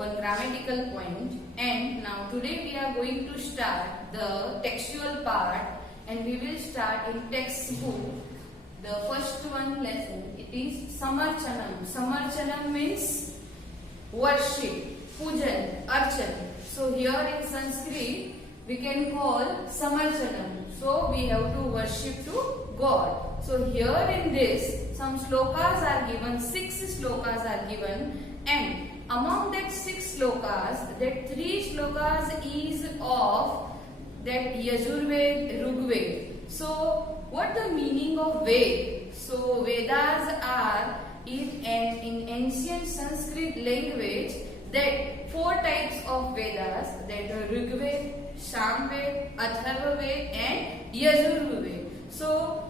one grammatical point. And now today we are going to start the textual part, and we will start in textbook. The first one lesson, it is Samarchanam. Samarchanam means worship, pujan, archan. So here in Sanskrit we can call Samarchanam. So we have to worship to God. So here in this some slokas are given, 6 slokas are given, and among that 6 slokas, that 3 slokas is of that Yajurved, Rigved. So what the meaning of Ved? So Vedas are in ancient Sanskrit language that 4 types of Vedas, that are Rigved, Samved, Atharvaved and Yajurved. So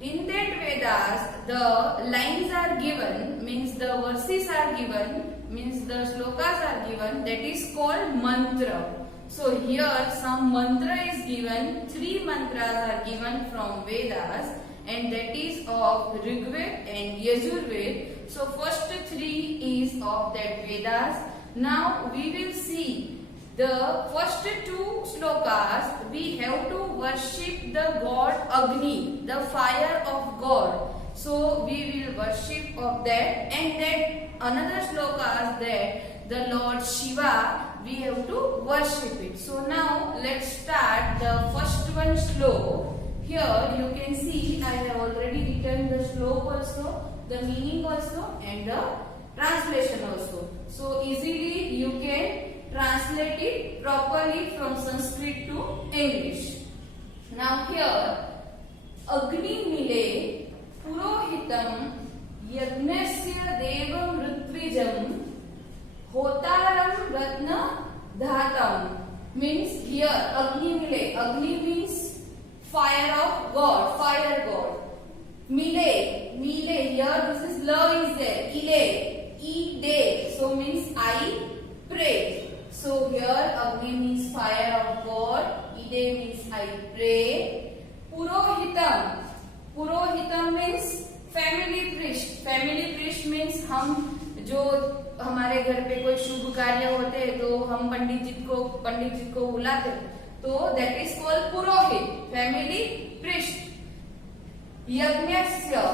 in that Vedas, the lines are given, means the verses are given, means the slokas are given, that is called mantra. So here some mantra is given, 3 mantras are given from Vedas, and that is of Rigved and Yajurved. So first 3 is of that Vedas. Now we will see the first 2 slokas. We have to worship the god Agni, the fire of God. So we will worship of that, and that another slokas that the Lord Shiva, we have to worship it. So now let's start the first one slow. Here you can see I have already written the slope also, the meaning also, and the translation also. So easily you can translate it properly from Sanskrit to English. Now here, Agni mile purohitam yagnasya devam ritwijam hotaram ratna dhatam. Means here Agni mile, Agni means fire of God, fire God. Mile, here this is love is there. Ile, ide, so means I pray. So here Agni means fire of God, ide means I pray. Purohitam, Purohitam means family priest. Family priest means हम जो हमारे घर पे कोई शुभ कार्य होते हैं तो हम पंडित जी को बुलाते हैं, तो that is called Purohit, family priest. Yagnasya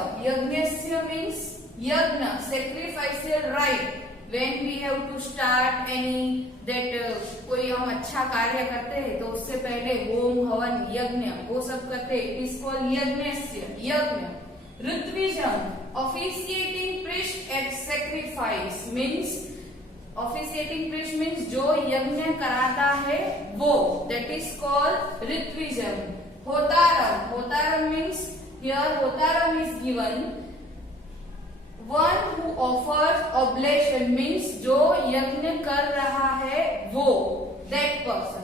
means yagna, sacrificial rite. When we have to start any that कोई हम अच्छा कार्य करते हैं तो उससे पहले होम हवन यज्ञ वो सब करते हैं, it is called yagnasya, yagna. Ritwijam, officiating priest at sacrifice means, officiating priest means जो यज्ञ कराता है वो, that is called ritwijam. Hotaram, Hotaram means, here Hotaram is given, one who offers oblation means जो यज्ञ कर रहा है वो, that person.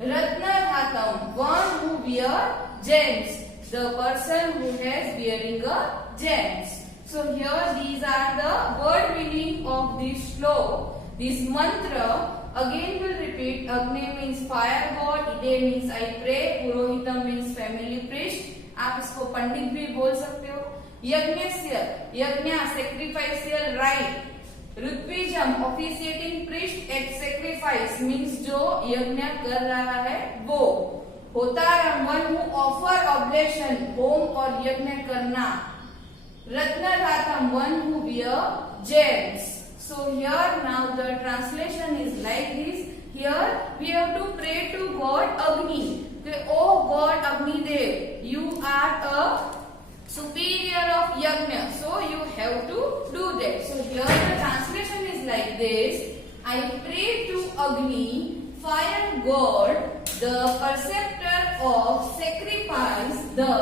Ratnadhatam, one who wears gems, the person who has wearing a gems. So here these are the word meaning of this sloka. This mantra again will repeat. Agni means fire god, ide means I pray, purohitam means family priest. आप इसको पंडित भी बोल सकते हो. यज्ञस्य, यज्ञ sacrificial rite. ऋत्विजम, officiating priest at sacrifice means जो यज्ञ कर रहा है वो. होतारम, one who offer oblation, home और यज्ञ करना. रत्नदातम, one who wear gems. So here now the translation is like this. Here we have to pray to God Agni. Oh God Agni Dev, you are a superior of yajna, so you have to do that. So here the translation is like this. I pray to Agni, fire god, the preceptor of sacrifice, the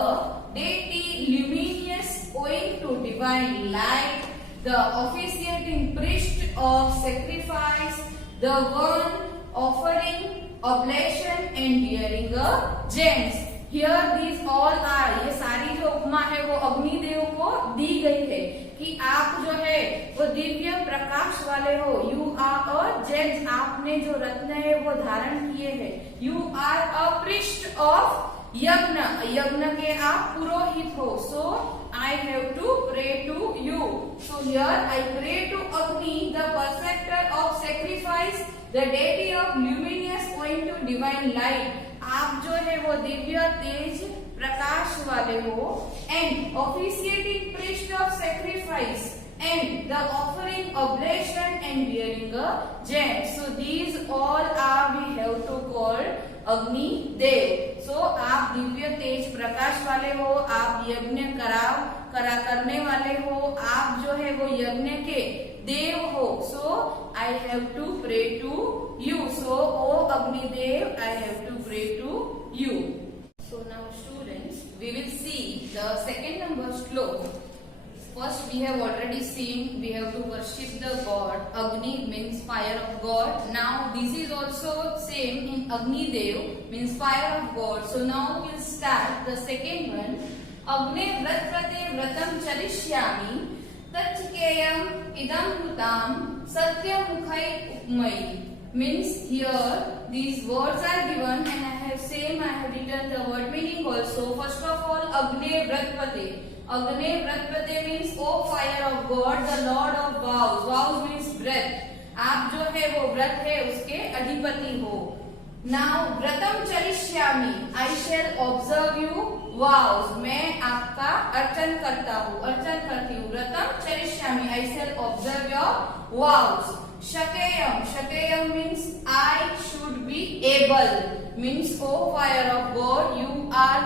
deity luminous owing to divine light, the officiating priest of sacrifice, the one offering oblation and wearing a gems. Here these all are, ये सारी जो उपमा है वो अग्निदेव को दी गई है कि आप जो है वो दिव्य प्रकाश वाले हो. यू आर अ जेम्स, आपने जो रत्न है वो धारण किए हैं. You are a priest of yajna, यज्ञ के आप पुरोहित हो, so I have to pray to you. So here I pray to Agni, the perfecter of sacrifice, the deity of luminous point to divine light. आप जो है वो दिव्य तेज प्रकाश वाले हो, and officiating priest of sacrifice, and the offering oblation and bearing a gem. So these all are we have to call Agni Dev. सो आप दिव्य तेज प्रकाश वाले हो, आप यज्ञ करने वाले हो, आप जो है वो यज्ञ के देव हो. So I have to pray to you. So O Agnidev, I have to pray to you. So now students, we will see the second number shloka. First we have already seen we have to worship the god. Agni means fire of god. Now this is also same in Agni Dev means fire of god. So now we'll start the second one. Agne vratvate vratam charishyami tachkeyam idam hutam satyamukhai upmai. Means here these words are given and I have written the word meaning also. First of all, Agne vratvate. Agne vratvate means O fire of God, the Lord of vows. Vows means breath. आप जो है वो व्रत है उसके अधिपति हो. Now व्रतम चरिष्यामि, I shall observe you vows. मैं आपका अर्चन करता हूँ, अर्चन करती हूँ. व्रतम चरिष्यामि, I shall observe your vows. Shakeyam, Shakeyam means I should be able. Means O fire of God, you are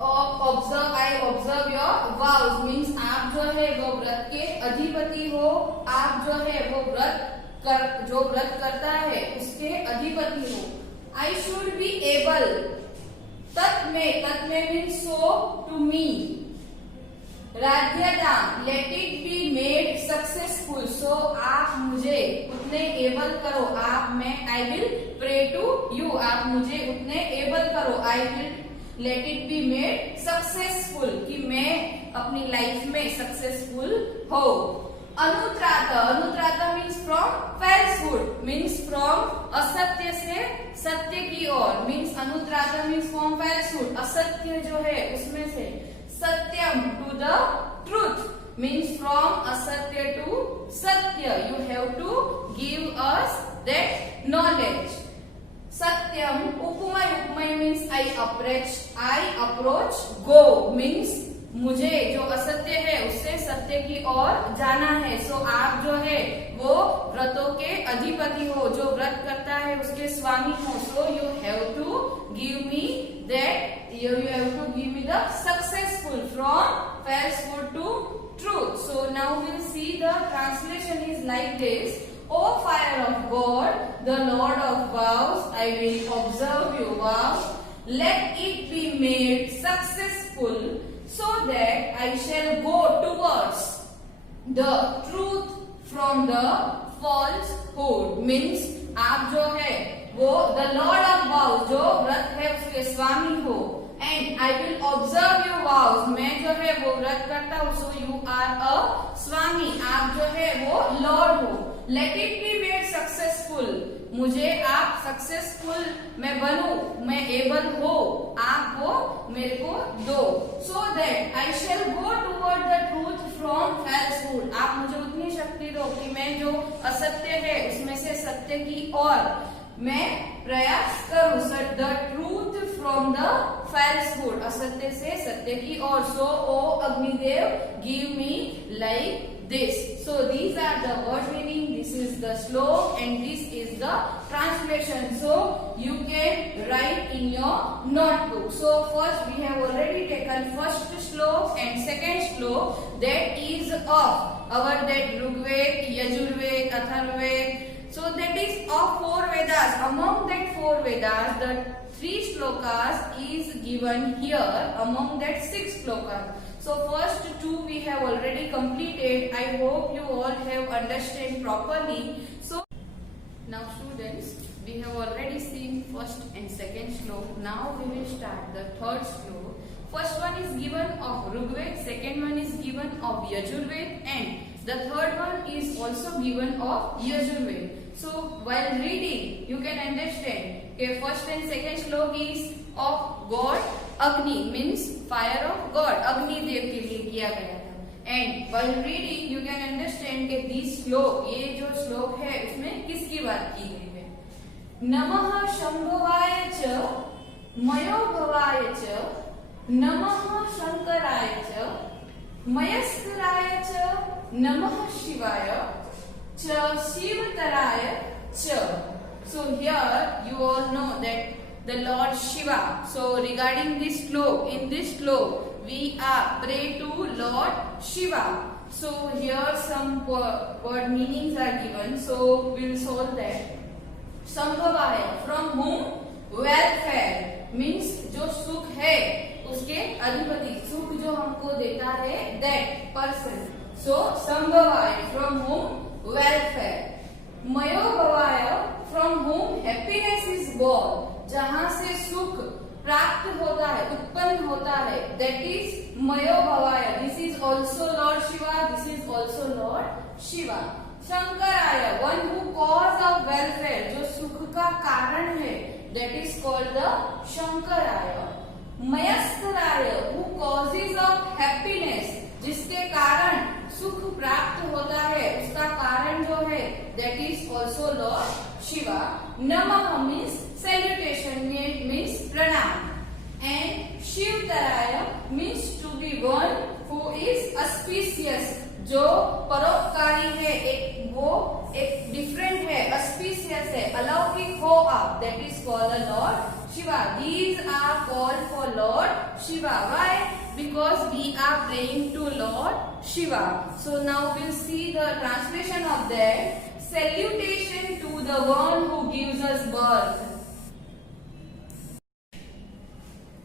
I observe your vows. Means आप जो है वो व्रत के अधिपति हो, आप जो है वो जो व्रत करता है उसके अधिपति हो. I should be able. तत् में means so to me. राज्यताम, let it be made successful. So आप मुझे उतने एबल करो. I will pray to you. आप मुझे उतने एबल करो. I will let it be made successful. कि मैं अपनी लाइफ में सक्सेसफुल हो. अनुत्राता means from falsehood, means from असत्य से सत्य की ओर. means अनुत्राता means from falsehood, असत्य जो है उसमें से. सत्यम to the truth, means from असत्य to सत्य. You have to give us that knowledge. Satyam, उपमय means I approach. Go means मुझे जो असत्य है उससे सत्य की ओर जाना है. सो आप जो है वो व्रतों के अधिपति हो, जो व्रत करता है उसके स्वामी हो. सो you have to give me the successful from falsehood to truth. So now we'll see the translation is like this. O fire of God, the Lord of vows, I will observe your vows. Let it be made successful, so that I shall go towards the truth from the falsehood. Means आप जो है वो the Lord of vows, जो व्रत है उसके स्वामी हो. And I will observe your vows. मैं जो है वो व्रत करता हूँ. So you are a स्वामी. आप जो है वो लॉर्ड हो. Let it be made successful. मुझे आप सक्सेसफुल मैं बनूं, मैं एबल हो, आप वो मेरे को दो. So that I shall go toward the truth from falsehood. आप मुझे उतनी शक्ति दो कि मैं जो असत्य है उसमें से सत्य की ओर मैं प्रयास करूं. The truth from the falsehood, असत्य से सत्य की ओर. So O Agnidev, give me like this. So these are the word meaning, this is the slok and this is the translation. So you can write in your notebook. So first we have already taken first slok and second slok, that is of our that Rigved, Yajurved, Atharved. So that is of 4 Vedas. Among that 4 Vedas, the 3 slokas is given here. Among that 6 slokas. So first 2 we have already completed. I hope you all have understood properly. So now students, we have already seen first and second slok. Now we will start the third slok. First one is given of Rigved, second one is given of Yajurved, and the third one is also given of Yajurved. So while reading, you can understand that first and second श्लोक is of God. Agni means fire of God. Agni देव के लिए किया गया था. And while reading, you can understand that this श्लोक, ये जो श्लोक है, इसमें किसकी बात की गई है? नमः शंभवाय च मयो भवाय च नमः शंकराय च मयस्कराय च नमः शिवाय च शिवतराय च. So here you all know that the Lord Shiva. So regarding this slok, in this slok we are pray to Lord Shiva. So here some word meanings are given. So we'll solve that. Sambhavaya, from whom? Welfare means जो सुख है उसके अधिपति, सुख जो हमको देता है, that person. So Sambhavaya, from whom? Welfare. मयो भवाय, from whom happiness is born, जहाँ से सुख प्राप्त होता है, उत्पन्न होता है, that is मयो भवाय. This is also Lord Shiva. This is also Lord Shiva. शंकराय, one who cause of welfare, जो सुख का कारण है, that is called the शंकराय. मयस्कराय, who causes of happiness, जिसके कारण सुख प्राप्त होता है, उसका कारण जो है, that is also Lord Shiva. नमः means salutation, means pranam. And Shivtaraya means to be one who is auspicious, जो परोपकारी है, वो एक डिफरेंट है, auspicious है, अलौकिक हो आप, that is called the Lord Shiva. These are called for Lord Shiva. Why? Because we are praying to Lord Shiva. So now we'll see the translation of that. Salutation to the one who gives us birth.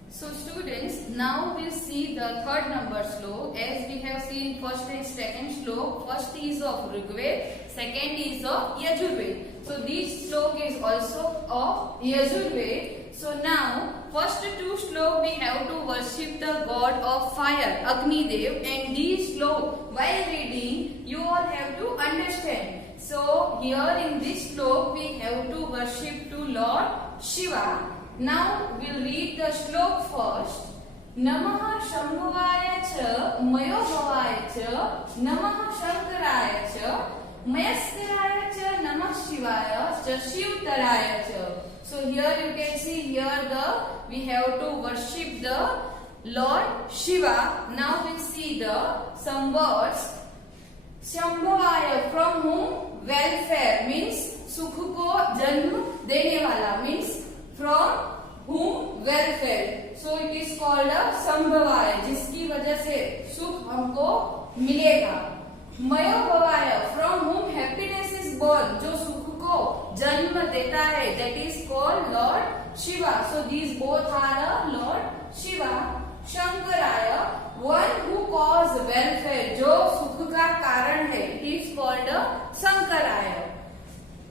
So students, now we'll see the third number slok. As we have seen first and second slok, first is of Rigved, second is of Yajurved. So this slok is also of Yajurved. So now, first two slok we have to worship the god of fire, Agni Dev, and these slok while reading you all have to understand. So here in this slok we have to worship to Lord Shiva. Now we'll read the slok first. Namah Shambhavaya cha Mayo Bhavaya cha Namah Shankaraya cha Mayaskaraya cha Namah Shivaya cha Shivtaraya cha. So here you can see here we have to worship the Lord Shiva. Now we'll see some words. Shambhavaya, from whom? Welfare means सुख को जन्म देने वाला, means from whom welfare. So it is called a Sambhavaya, जिसकी वजह से सुख हमको मिलेगा. मयो भवाय, from whom happiness is born, जो सुख को जन्म देता है, that is called Lord Shiva. So these both are Lord Shiva. Shankaraya, one who cause welfare, जो सुख का कारण है, it is called Sankaraya.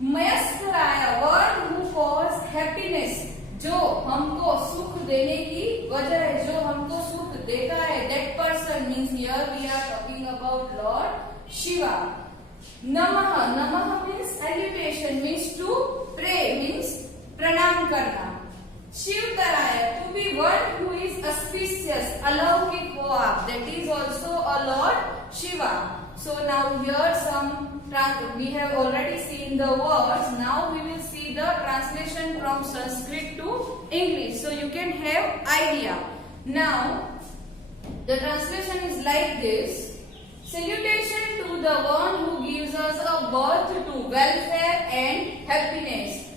Mayaskaraya, one who cause happiness, जो हमको सुख देने की वजह है, जो हमको सुख देता है, that person means here we are talking about Lord Shiva. Namaha, Namaha means salutation, means to pray, means pranam karna. Shivtaraya, to be one who is auspicious, alaukik ho aap, that is also a Lord Shiva. So now here we have already seen the words. Now we will see the translation from Sanskrit to English, so you can have idea. Now the translation is like this. Salutation to the one who gives us a birth to welfare and happiness.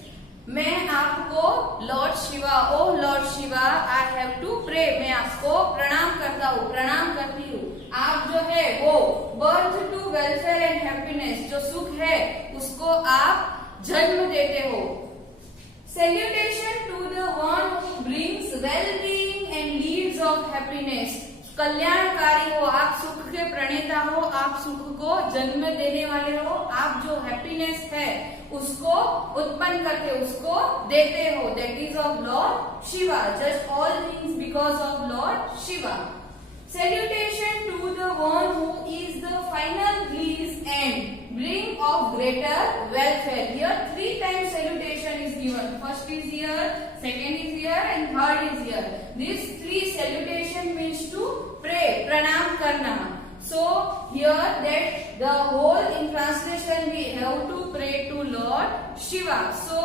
मैं आपको lord Shiva, O lord Shiva, I have to pray, मैं आपको प्रणाम करता हूँ, प्रणाम करती हूँ. आप जो है वो birth to welfare and happiness, जो सुख है उसको आप जन्म देते हो. Salutation to the one who brings well-being and leads of happiness. कल्याणकारी हो आप, सुख के प्रणेता हो आप, सुख को जन्म देने वाले हो आप, जो हैप्पीनेस है उसको उत्पन्न करते, उसको देते हो, that is of Lord Shiva. Just all things because of Lord Shiva. Salutation to the one who is the final bliss and bring of greater welfare. Here 3 times salutation is given. First is here, second is here, and third is here. These 3 salutation means to pray, pranam karna. So here that the whole in translation we have to pray to Lord Shiva. So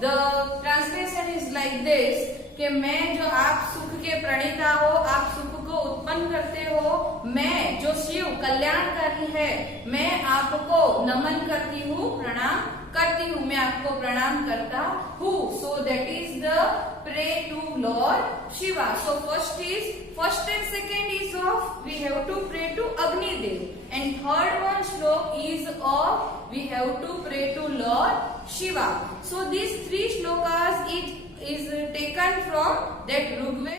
the translation is like this कि मैं जो आप सुख के प्रणेता हो, आप सुख को उत्पन्न करते हो, मैं जो शिव कल्याणकारी है, मैं आपको नमन करती हूँ, प्रणाम करती हूँ, मैं आपको प्रणाम करता हूँ. So that is the pray to Lord Shiva. So first and second is of we have to pray to Agni Dev, and third one slok is of we have to pray to Lord Shiva. So these 3 shlokas it is taken from that Rigveda.